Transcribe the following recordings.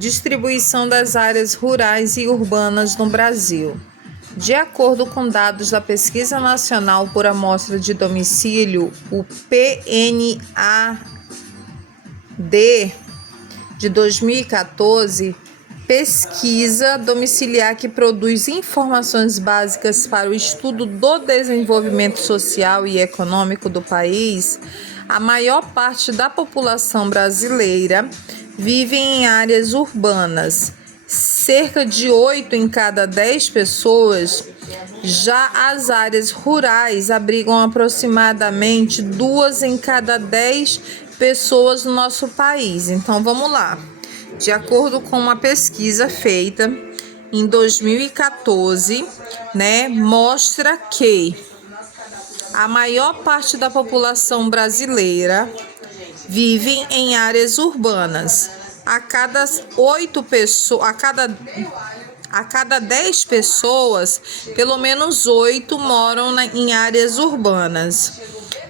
Distribuição das áreas rurais e urbanas no Brasil. De acordo com dados da Pesquisa Nacional por Amostra de Domicílio, o PNAD, de 2014, pesquisa domiciliar que produz informações básicas para o estudo do desenvolvimento social e econômico do país, a maior parte da população brasileira vive em áreas urbanas. Cerca de 8 em cada 10 pessoas. Já as áreas rurais abrigam aproximadamente 2 em cada 10 pessoas no nosso país. Então vamos lá. De acordo com uma pesquisa feita em 2014, mostra que a maior parte da população brasileira vive em áreas urbanas. A cada 10 pessoas, pelo menos 8 moram em áreas urbanas.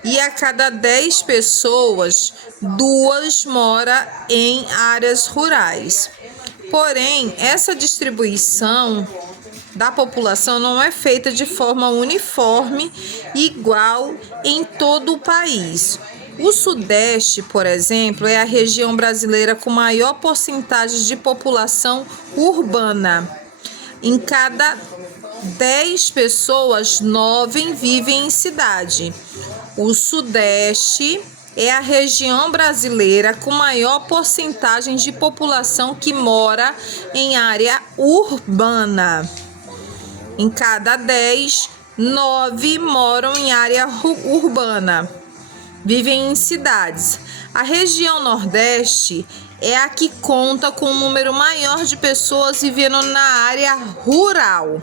E a cada 10 pessoas, 2 moram em áreas rurais. Porém, essa distribuição da população não é feita de forma uniforme e igual em todo o país. O Sudeste, por exemplo, é a região brasileira com maior porcentagem de população urbana. Em cada 10 pessoas, 9 vivem em cidade. O Sudeste é a região brasileira com maior porcentagem de população que mora em área urbana. Em cada 10, 9 moram em área urbana. Vivem em cidades. A região Nordeste é a que conta com um número maior de pessoas vivendo na área rural.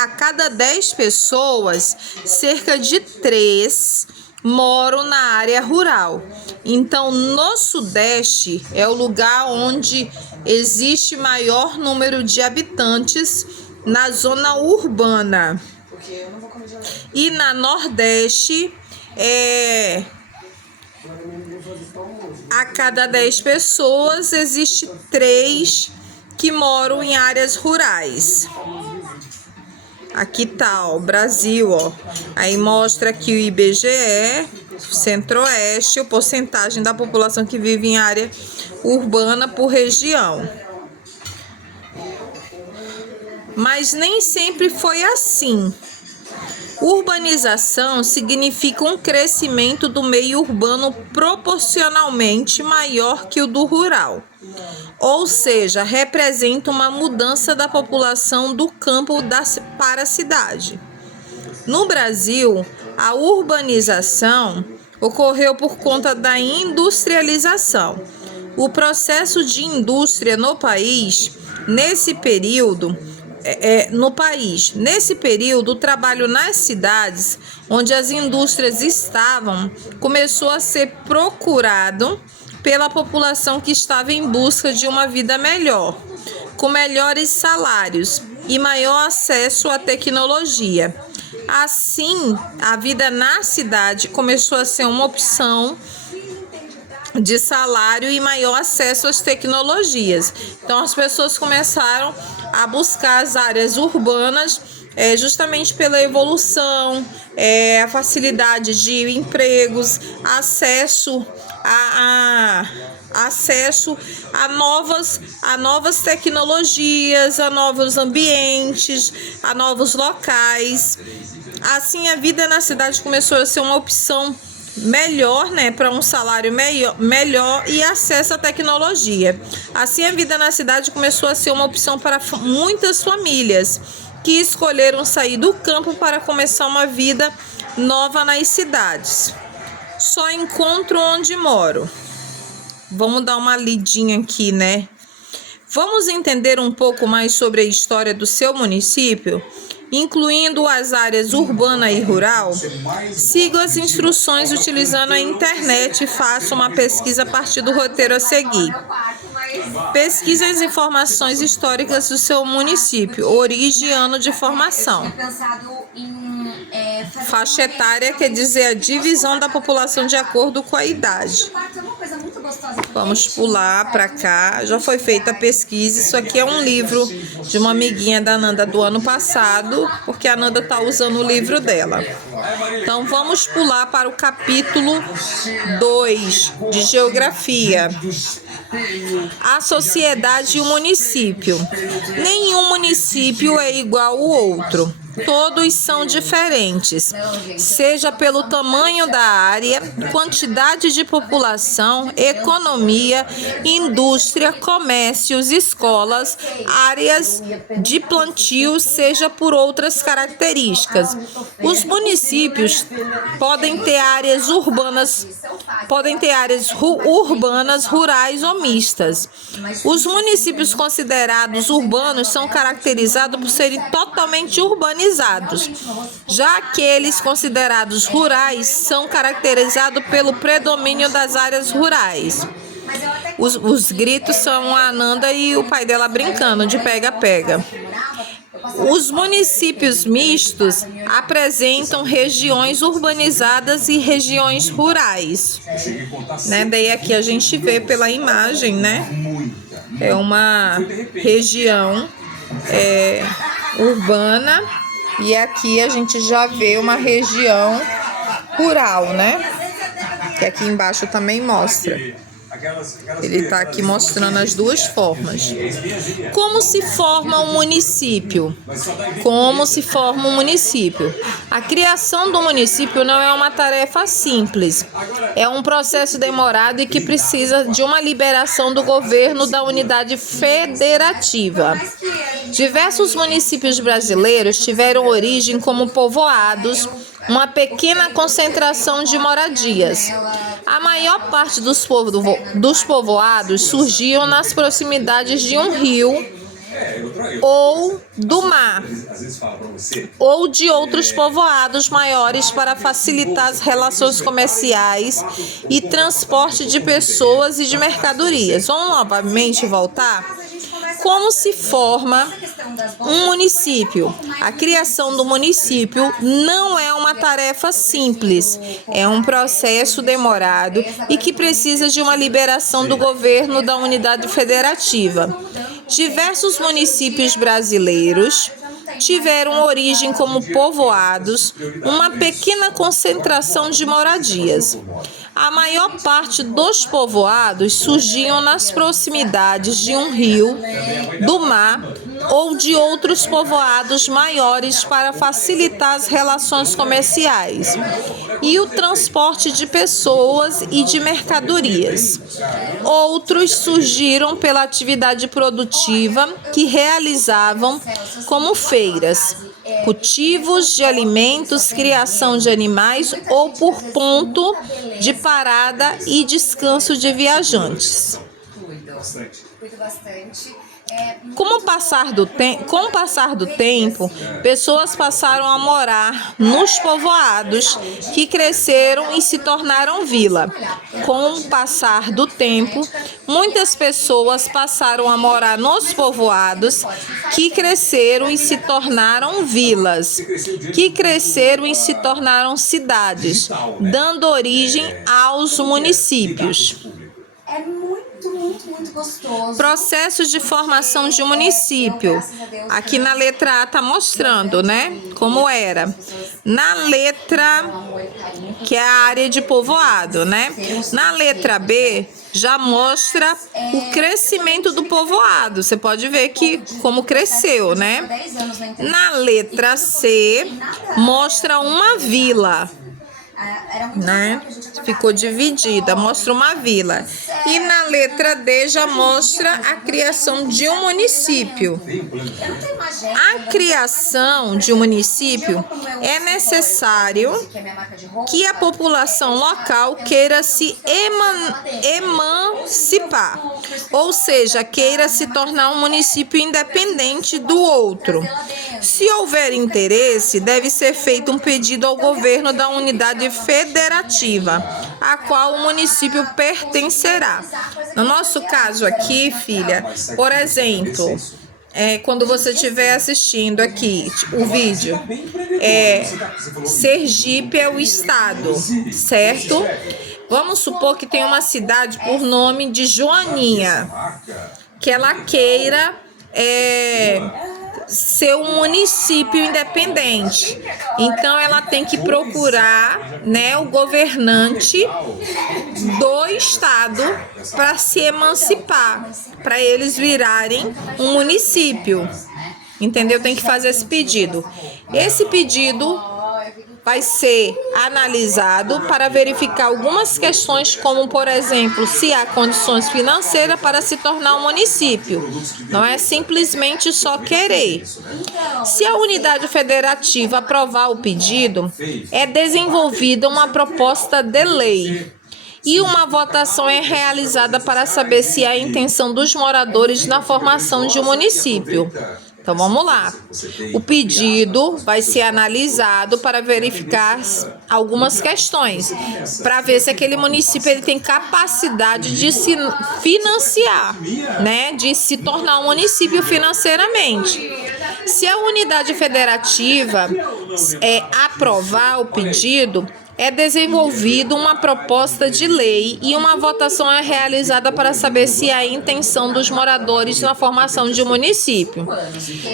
A cada 10 pessoas, cerca de 3 moram na área rural. Então, no Sudeste é o lugar onde existe maior número de habitantes na zona urbana. E na Nordeste, a cada 10 pessoas, existe 3 que moram em áreas rurais. Aqui tá, o Brasil, Aí mostra que o IBGE, Centro-Oeste, a porcentagem da população que vive em área urbana por região. Mas nem sempre foi assim. Urbanização significa um crescimento do meio urbano proporcionalmente maior que o do rural. Ou seja, representa uma mudança da população do campo para a cidade. No Brasil, a urbanização ocorreu por conta da industrialização. O processo de indústria no país, nesse período, o trabalho nas cidades, onde as indústrias estavam, começou a ser procurado pela população que estava em busca de uma vida melhor, com melhores salários e maior acesso à tecnologia. Assim, a vida na cidade começou a ser uma opção de salário e maior acesso às tecnologias. Então, as pessoas começaram a buscar as áreas urbanas justamente pela evolução, a facilidade de empregos, acesso a novas tecnologias, a novos ambientes, a novos locais. Assim, a vida na cidade começou a ser uma opção melhor, para um salário melhor e acesso à tecnologia. Assim, a vida na cidade começou a ser uma opção para muitas famílias que escolheram sair do campo para começar uma vida nova nas cidades. Só encontro onde moro. Vamos dar uma lidinha aqui, Vamos entender um pouco mais sobre a história do seu município, incluindo as áreas urbana e rural? Siga as instruções utilizando a internet e faça uma pesquisa a partir do roteiro a seguir. Pesquise as informações históricas do seu município, origem e ano de formação. Faixa etária quer dizer a divisão da população de acordo com a idade. Vamos pular para cá. Já foi feita a pesquisa. Isso aqui é um livro de uma amiguinha da Nanda do ano passado, porque a Nanda está usando o livro dela. Então vamos pular para o capítulo 2 de Geografia. A sociedade e o município. Nenhum município é igual ao outro. Todos são diferentes, seja pelo tamanho da área, quantidade de população, economia, indústria, comércios, escolas, áreas de plantio, seja por outras características. Os municípios podem ter áreas urbanas, rurais ou mistas. Os municípios considerados urbanos são caracterizados por serem totalmente urbanizados. Já aqueles considerados rurais são caracterizados pelo predomínio das áreas rurais. Os gritos são a Ananda e o pai dela brincando de pega-pega. Os municípios mistos apresentam regiões urbanizadas e regiões rurais. Daí aqui a gente vê pela imagem, né? É uma região urbana. E aqui a gente já vê uma região rural, né? Que aqui embaixo também mostra. Ele está aqui mostrando as duas formas. Como se forma um município? A criação do município não é uma tarefa simples. É um processo demorado e que precisa de uma liberação do governo da unidade federativa. Diversos municípios brasileiros tiveram origem como povoados, uma pequena concentração de moradias. A maior parte dos povoados surgiam nas proximidades de um rio ou do mar, ou de outros povoados maiores para facilitar as relações comerciais e transporte de pessoas e de mercadorias. Vamos novamente voltar? Como se forma um município? A criação do município não é uma tarefa simples, é um processo demorado e que precisa de uma liberação do governo da unidade federativa. Diversos municípios brasileiros tiveram origem como povoados, uma pequena concentração de moradias. A maior parte dos povoados surgiam nas proximidades de um rio, do mar ou de outros povoados maiores para facilitar as relações comerciais e o transporte de pessoas e de mercadorias. Outros surgiram pela atividade produtiva que realizavam, como feiras, cultivos de alimentos, criação de animais ou por ponto de parada e descanso de viajantes. Cuido bastante. Com o passar do tempo, pessoas passaram a morar nos povoados que cresceram e se tornaram vila. Com o passar do tempo, muitas pessoas passaram a morar nos povoados que cresceram e se tornaram vilas, que cresceram e se tornaram cidades, dando origem aos municípios. É muito gostoso. Processo de formação de um município. Aqui na letra A está mostrando, né? Como era. Na letra, que é a área de povoado, né? Na letra B, já mostra o crescimento do povoado. Você pode ver que como cresceu, né? Na letra C, mostra uma vila. Né? Ficou dividida, mostra uma vila. E na letra D já mostra a criação de um município. A criação de um município é necessário que a população local queira se emancipar, ou seja, queira se tornar um município independente do outro. Se houver interesse, deve ser feito um pedido ao governo da unidade federativa, a qual o município pertencerá. No nosso caso aqui, filha, por exemplo, quando você estiver assistindo aqui o vídeo, Sergipe é o estado, certo? Vamos supor que tem uma cidade por nome de Joaninha, que ela queira ser um município independente. Então ela tem que procurar, né, o governante do estado para se emancipar, para eles virarem um município. Entendeu? Tem que fazer esse pedido. Esse pedido vai ser analisado para verificar algumas questões, como, por exemplo, se há condições financeiras para se tornar um município. Não é simplesmente só querer. Se a unidade federativa aprovar o pedido, é desenvolvida uma proposta de lei e uma votação é realizada para saber se há intenção dos moradores na formação de um município. Então vamos lá. O pedido vai ser analisado para verificar algumas questões, para ver se aquele município ele tem capacidade de se financiar, né, de se tornar um município financeiramente. Se a unidade federativa aprovar o pedido, é desenvolvida uma proposta de lei e uma votação é realizada para saber se há intenção dos moradores na formação de um município.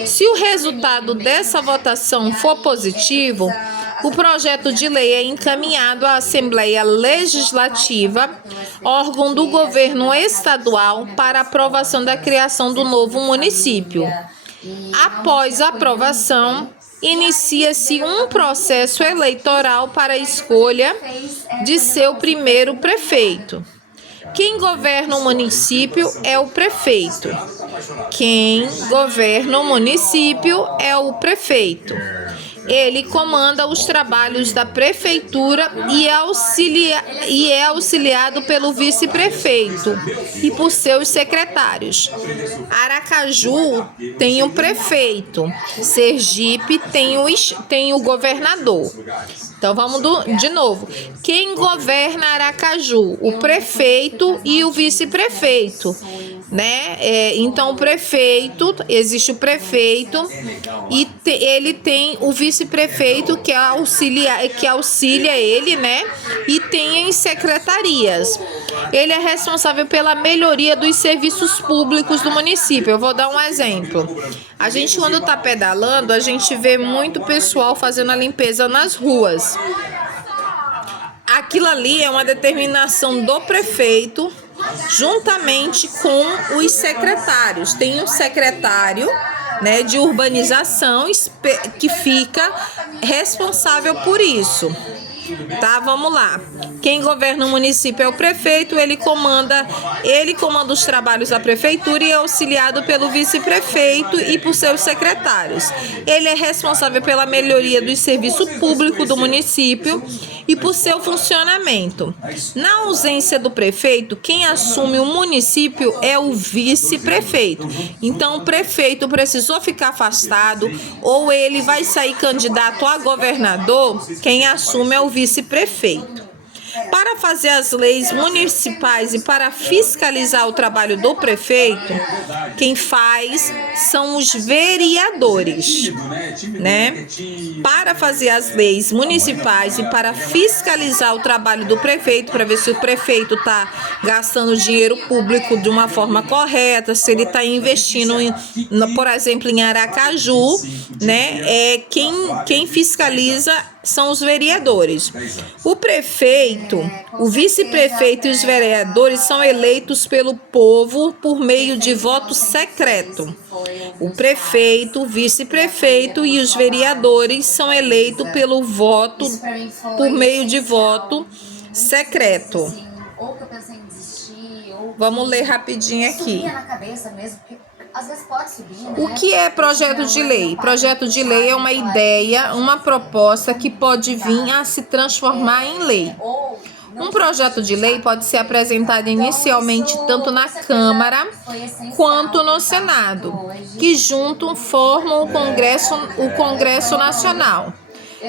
Se o resultado dessa votação for positivo, o projeto de lei é encaminhado à Assembleia Legislativa, órgão do governo estadual, para aprovação da criação do novo município. Após a aprovação, inicia-se um processo eleitoral para a escolha de seu primeiro prefeito. Quem governa o município é o prefeito. Quem governa o município é o prefeito. Ele comanda os trabalhos da prefeitura e é auxiliado pelo vice-prefeito e por seus secretários. Aracaju tem o prefeito, Sergipe tem o governador. Então vamos de novo. Quem governa Aracaju? O prefeito e o vice-prefeito, né? Então o prefeito, existe o prefeito e ele tem o vice-prefeito que auxilia ele, né? E tem as secretarias. Ele é responsável pela melhoria dos serviços públicos do município. Eu vou dar um exemplo. A gente, quando está pedalando, a gente vê muito pessoal fazendo a limpeza nas ruas. Aquilo ali é uma determinação do prefeito, juntamente com os secretários. Tem um secretário, né, de urbanização que fica responsável por isso. Tá, vamos lá. Quem governa o município é o prefeito, ele comanda os trabalhos da prefeitura e é auxiliado pelo vice-prefeito e por seus secretários. Ele é responsável pela melhoria do serviço público do município e por seu funcionamento. Na ausência do prefeito, quem assume o município é o vice-prefeito. Então, o prefeito precisou ficar afastado ou ele vai sair candidato a governador, quem assume é o vice-prefeito. Para fazer as leis municipais e para fiscalizar o trabalho do prefeito, quem faz são os vereadores, né? Para fazer as leis municipais e para fiscalizar o trabalho do prefeito, para ver se o prefeito está gastando dinheiro público de uma forma correta, se ele está investindo, por exemplo, em Aracaju, né? Quem fiscaliza são os vereadores. O prefeito, o vice-prefeito e os vereadores são eleitos pelo povo por meio de voto secreto. O prefeito, o vice-prefeito e os vereadores são eleitos pelo voto por meio de voto secreto. Vamos ler rapidinho aqui. O que é projeto de lei? Projeto de lei é uma ideia, uma proposta que pode vir a se transformar em lei. Um projeto de lei pode ser apresentado inicialmente tanto na Câmara quanto no Senado, que juntos formam o Congresso Nacional.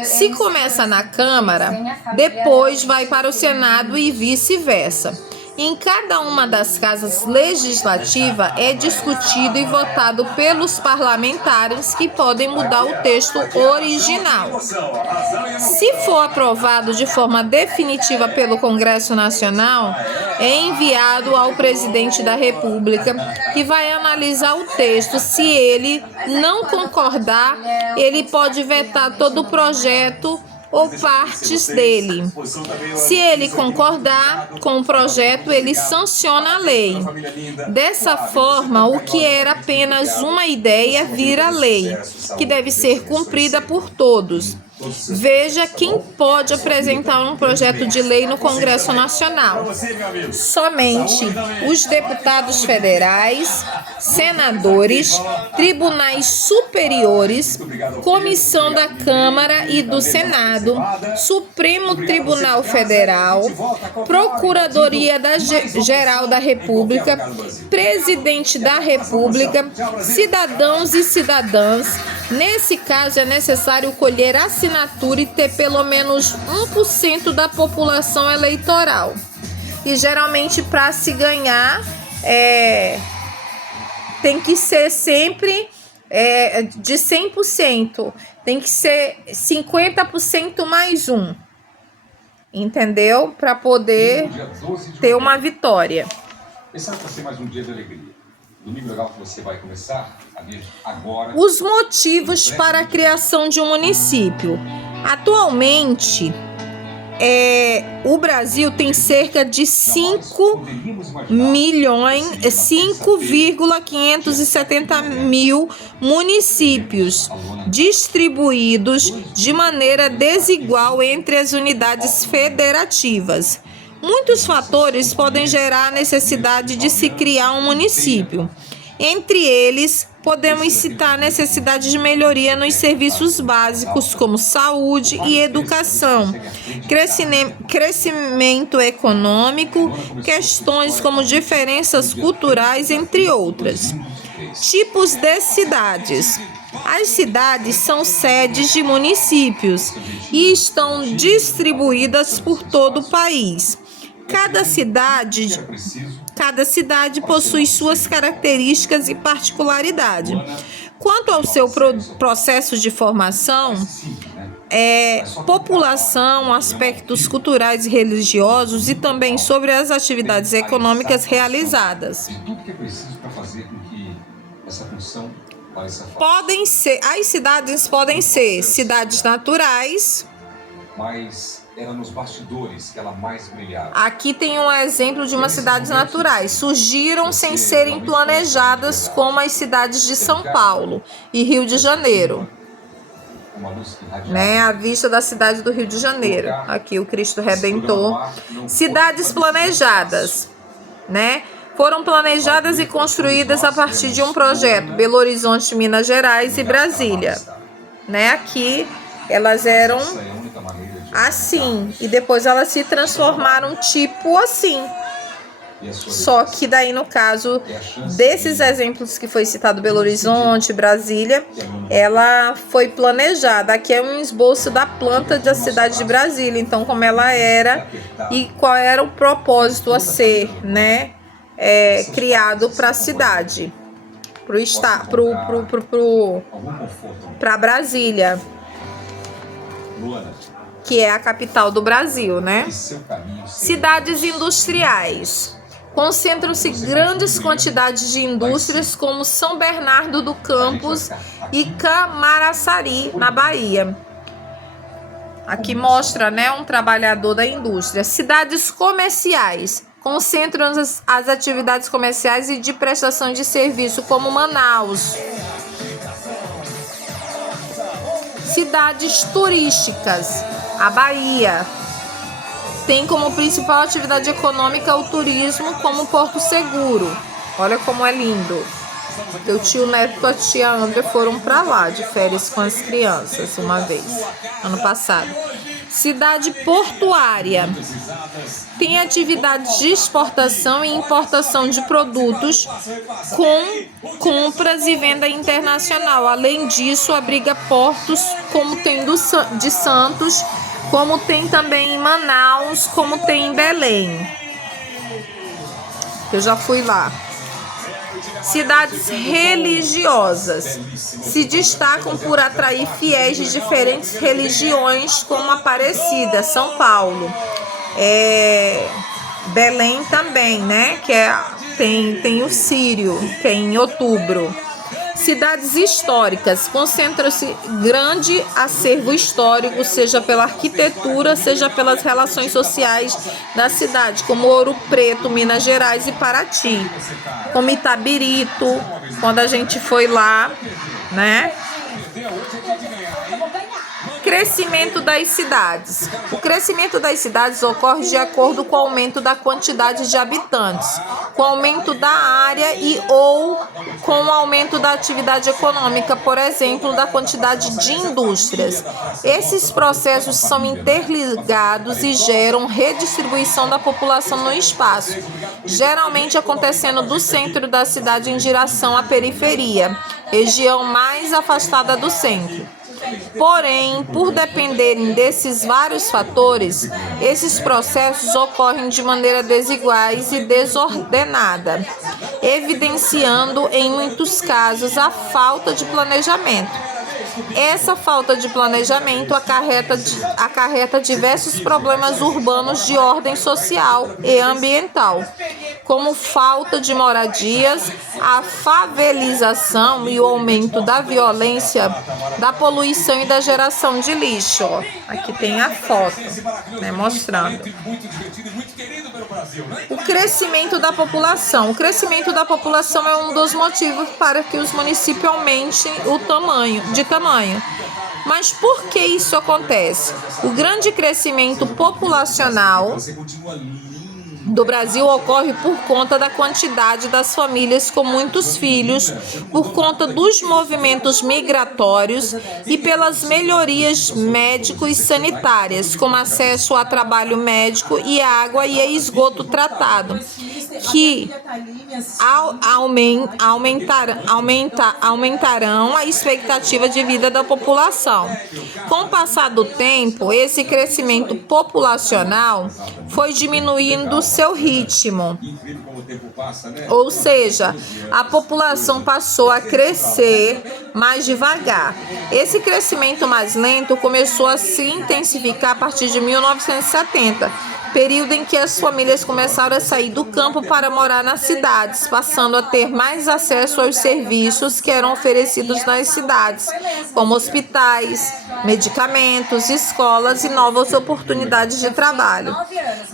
Se começa na Câmara, depois vai para o Senado e vice-versa. Em cada uma das casas legislativas é discutido e votado pelos parlamentares que podem mudar o texto original. Se for aprovado de forma definitiva pelo Congresso Nacional, é enviado ao presidente da República, que vai analisar o texto. Se ele não concordar, ele pode vetar todo o projeto ou partes dele. Se ele concordar com o projeto, ele sanciona a lei. Dessa forma, o que era apenas uma ideia vira lei, que deve ser cumprida por todos. Veja quem pode apresentar um projeto de lei no Congresso Nacional. Somente os deputados federais, senadores, tribunais superiores, comissão da Câmara e do Senado, Supremo Tribunal Federal, Procuradoria Geral da República, Presidente da República, cidadãos e cidadãs. Nesse caso, é necessário colher assinatura e ter pelo menos 1% da população eleitoral. E geralmente, para se ganhar, tem que ser sempre de 100%. Tem que ser 50% mais 1. Entendeu? Para poder ter uma vitória. Esse vai ser mais um dia de alegria. Domingo legal que você vai começar a ver agora. Os motivos para a criação de um município. Atualmente, o Brasil tem cerca de 5.570 mil municípios, distribuídos de maneira desigual entre as unidades federativas. Muitos fatores podem gerar a necessidade de se criar um município. Entre eles, podemos citar a necessidade de melhoria nos serviços básicos, como saúde e educação, crescimento econômico, questões como diferenças culturais, entre outras. Tipos de cidades. As cidades são sedes de municípios e estão distribuídas por todo o país. Cada cidade possui suas características e particularidades. Quanto ao seu processo de formação, população, aspectos culturais e religiosos e também sobre as atividades econômicas realizadas. As cidades podem ser cidades naturais. Mas era nos bastidores que ela mais brilhava. Aqui tem um exemplo de umas cidades naturais. Surgiram sem serem planejadas, como as cidades de São Paulo e Rio de Janeiro. A vista da cidade do Rio de Janeiro. Aqui o Cristo Redentor. Cidades planejadas, foram planejadas e construídas a partir de um projeto. Belo Horizonte, Minas Gerais e Brasília. Aqui elas eram assim, e depois elas se transformaram tipo assim. Só que daí, no caso desses exemplos que foi citado, Belo Horizonte, Brasília, ela foi planejada. Aqui é um esboço da planta da cidade de Brasília, então como ela era e qual era o propósito a ser, criado para a cidade, para Brasília, que é a capital do Brasil, Cidades industriais. Concentram-se grandes quantidades de indústrias como São Bernardo do Campos e Camaçari, na Bahia. Aqui mostra, um trabalhador da indústria. Cidades comerciais. Concentram as atividades comerciais e de prestação de serviço, como Manaus. Cidades turísticas. A Bahia tem como principal atividade econômica o turismo, como Porto Seguro. Olha como é lindo. Teu tio Neto e a tia André foram para lá de férias com as crianças uma vez, ano passado. Cidade portuária. Tem atividades de exportação e importação de produtos, com compras e venda internacional. Além disso, abriga portos, como tem de Santos, como tem também em Manaus, como tem em Belém. Eu já fui lá. Cidades religiosas se destacam por atrair fiéis de diferentes religiões, como Aparecida, São Paulo. Belém também, né? Tem o Sírio, que é em outubro. Cidades históricas, concentra-se grande acervo histórico, seja pela arquitetura, seja pelas relações sociais da cidade, como Ouro Preto, Minas Gerais e Paraty, como Itabirito, quando a gente foi lá, né? Crescimento das cidades. O crescimento das cidades ocorre de acordo com o aumento da quantidade de habitantes, com o aumento da área ou com o aumento da atividade econômica, por exemplo, da quantidade de indústrias. Esses processos são interligados e geram redistribuição da população no espaço, geralmente acontecendo do centro da cidade em direção à periferia, região mais afastada do centro. Porém, por dependerem desses vários fatores, esses processos ocorrem de maneira desiguais e desordenada, evidenciando em muitos casos a falta de planejamento. Essa falta de planejamento acarreta diversos problemas urbanos de ordem social e ambiental, como falta de moradias, a favelização e o aumento da violência, da poluição e da geração de lixo. Aqui tem a foto, né, mostrando. O crescimento da população. O crescimento da população é um dos motivos para que os municípios aumentem de tamanho. Mas por que isso acontece? O grande crescimento populacional do Brasil ocorre por conta da quantidade das famílias com muitos filhos, por conta dos movimentos migratórios e pelas melhorias médicos e sanitárias, como acesso a trabalho médico e água e esgoto tratado, que aumentarão a expectativa de vida da população. Com o passar do tempo, esse crescimento populacional foi diminuindo seu ritmo, ou seja, a população passou a crescer mais devagar. Esse crescimento mais lento começou a se intensificar a partir de 1970, período em que as famílias começaram a sair do campo para morar nas cidades, passando a ter mais acesso aos serviços que eram oferecidos nas cidades, como hospitais, medicamentos, escolas e novas oportunidades de trabalho.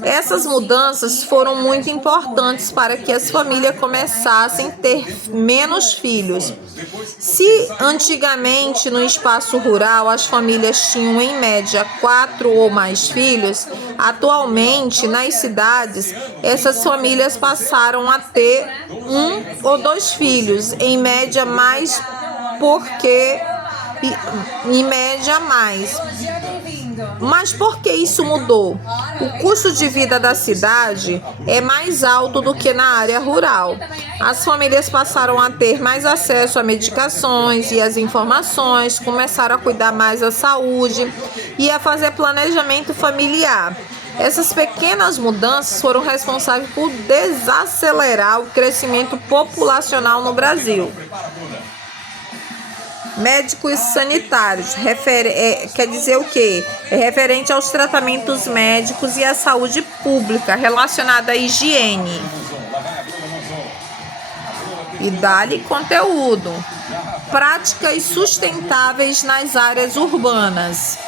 Essas mudanças foram muito importantes para que as famílias começassem a ter menos filhos. Se antigamente no espaço rural as famílias tinham em média 4 ou mais filhos, atualmente nas cidades essas famílias passaram a ter 1 ou 2 filhos, em média mais. Mas por que isso mudou? O custo de vida da cidade é mais alto do que na área rural. As famílias passaram a ter mais acesso a medicações e as informações, começaram a cuidar mais da saúde e a fazer planejamento familiar. Essas pequenas mudanças foram responsáveis por desacelerar o crescimento populacional no Brasil. Médicos sanitários, quer dizer o quê? É referente aos tratamentos médicos e à saúde pública relacionada à higiene. E dá-lhe conteúdo. Práticas sustentáveis nas áreas urbanas.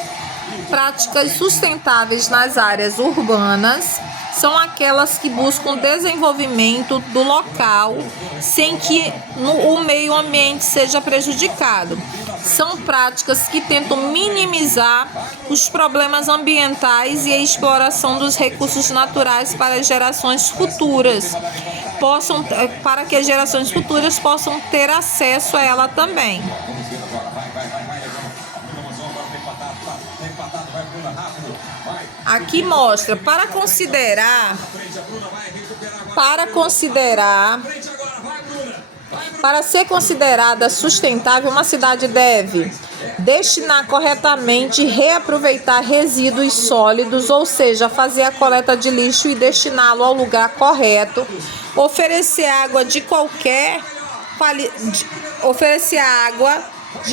Práticas sustentáveis nas áreas urbanas são aquelas que buscam o desenvolvimento do local sem que o meio ambiente seja prejudicado. São práticas que tentam minimizar os problemas ambientais e a exploração dos recursos naturais para as gerações futuras, para que as gerações futuras possam ter acesso a ela também. Aqui mostra, para ser considerada sustentável, uma cidade deve destinar corretamente e reaproveitar resíduos sólidos, ou seja, fazer a coleta de lixo e destiná-lo ao lugar correto, oferecer água de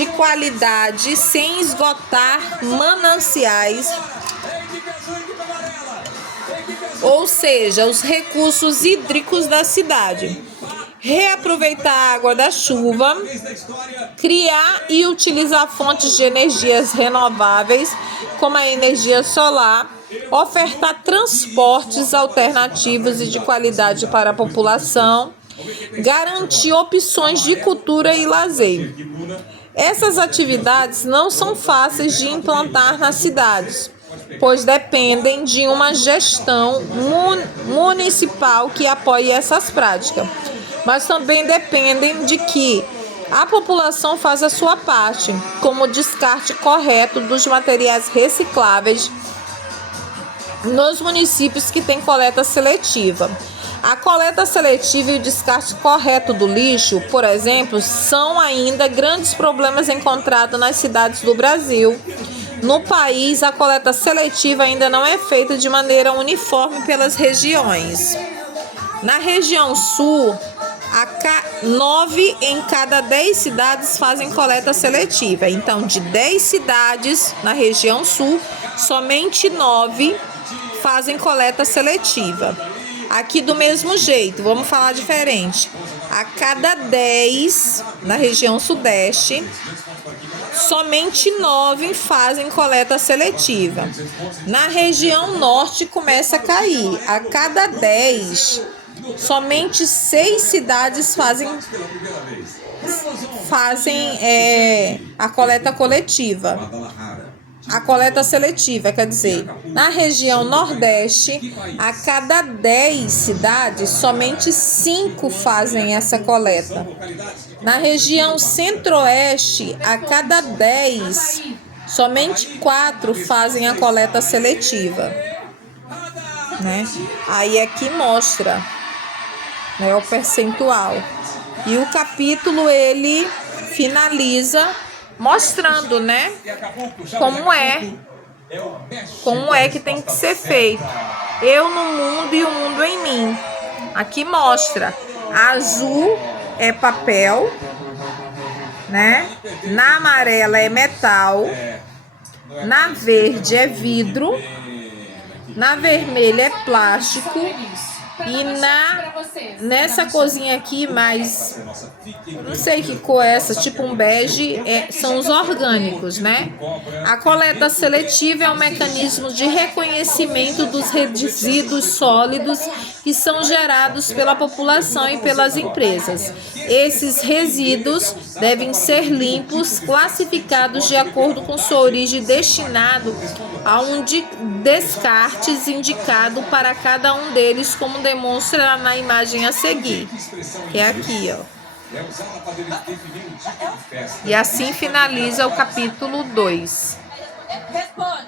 qualidade sem esgotar mananciais, ou seja, os recursos hídricos da cidade. Reaproveitar a água da chuva, criar e utilizar fontes de energias renováveis, como a energia solar, ofertar transportes alternativos e de qualidade para a população, garantir opções de cultura e lazer. Essas atividades não são fáceis de implantar nas cidades, pois dependem de uma gestão municipal que apoie essas práticas, mas também dependem de que a população faça a sua parte, como o descarte correto dos materiais recicláveis nos municípios que têm coleta seletiva. A coleta seletiva e o descarte correto do lixo, por exemplo, são ainda grandes problemas encontrados nas cidades do Brasil. No país, a coleta seletiva ainda não é feita de maneira uniforme pelas regiões. Na região sul, 9 em cada 10 cidades fazem coleta seletiva. Então, de 10 cidades na região sul, somente 9 fazem coleta seletiva. Aqui do mesmo jeito, vamos falar diferente. A cada 10 na região sudeste, somente 9 fazem coleta seletiva. Na região norte começa a cair. A cada 10, somente 6 cidades fazem a coleta coletiva. A coleta seletiva, quer dizer, na região nordeste, a cada 10 cidades, somente 5 fazem essa coleta. Na região centro-oeste, a cada 10, somente 4 fazem a coleta seletiva, né? Aí aqui mostra, né, o percentual. E o capítulo, ele finaliza mostrando, né, como é que tem que ser feito. Eu no mundo e o mundo em mim. Aqui mostra, azul é papel, né? Na amarela é metal, na verde é vidro, na vermelha é plástico e nessa corzinha aqui, mais não sei que cor é essa, tipo um bege, são os orgânicos, né? A coleta seletiva é um mecanismo de reconhecimento dos resíduos sólidos que são gerados pela população e pelas empresas. Esses resíduos devem ser limpos, classificados de acordo com sua origem, destinado a um descartes indicado para cada um deles, como demonstra na imagem a seguir, que é aqui, ó. E assim finaliza o capítulo 2.